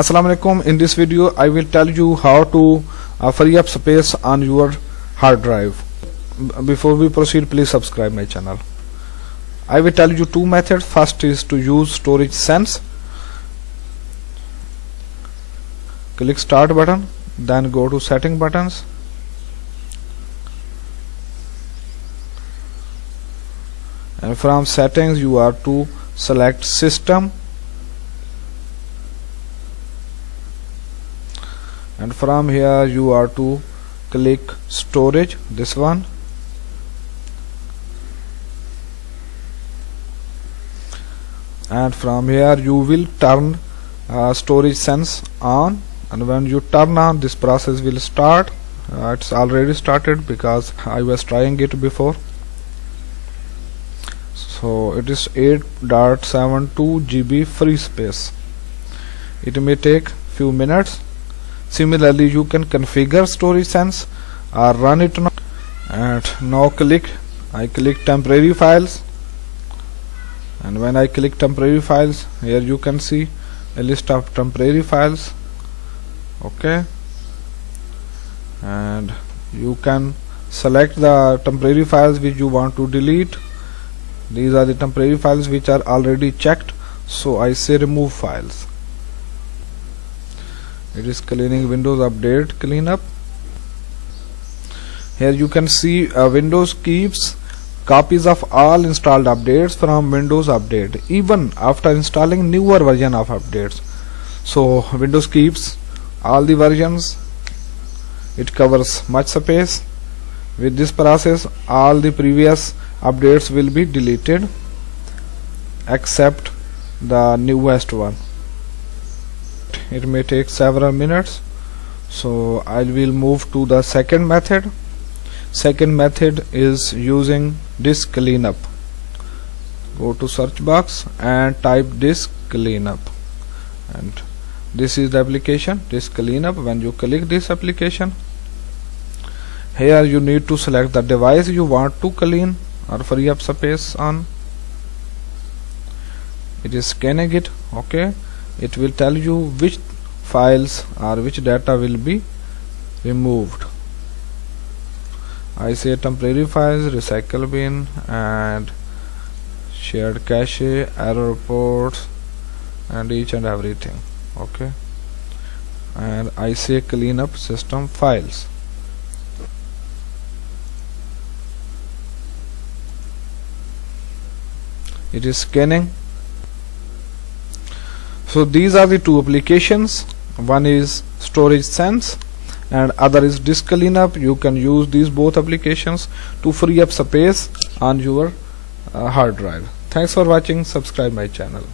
Assalamu alaikum. In this video I will tell you how to free up space on your hard drive. Before we proceed, please subscribe my channel. I will tell you two methods. First is to use storage sense. Click start button, then go to setting buttons. And from settings you are to select system, and from here you are to click storage, this one, and from here you will turn storage sense on, and when you turn on, this process will start. It's already started because I was trying it before. So it is 8.72 GB free space. It may take few minutes. Similarly, you can configure storage sense or run it now. And now I click temporary files, and when I click temporary files, here you can see a list of temporary files. Okay, and you can select the temporary files which you want to delete. These are the temporary files which are already checked, so I say remove files. It is cleaning Windows Update cleanup. Here you can see Windows keeps copies of all installed updates from Windows Update, even after installing newer version of updates. So Windows keeps all the versions. It covers much space. With this process, all the previous updates will be deleted except the newest one. It may take several minutes, so I will move to the second method. Second method is using disk cleanup. Go to search box and type disk cleanup, and this is the application, disk cleanup. When you click this application, here you need to select the device you want to clean or free up space on. It is scanning it. Okay, it will tell you which files or which data will be removed. I say temporary files, recycle bin, and shared cache, error reports, and each and everything. Okay, and I say clean up system files. It is scanning. So these are the two applications. One is storage sense and other is disk cleanup. You can use these both applications to free up space on your hard drive. Thanks for watching. Subscribe my channel.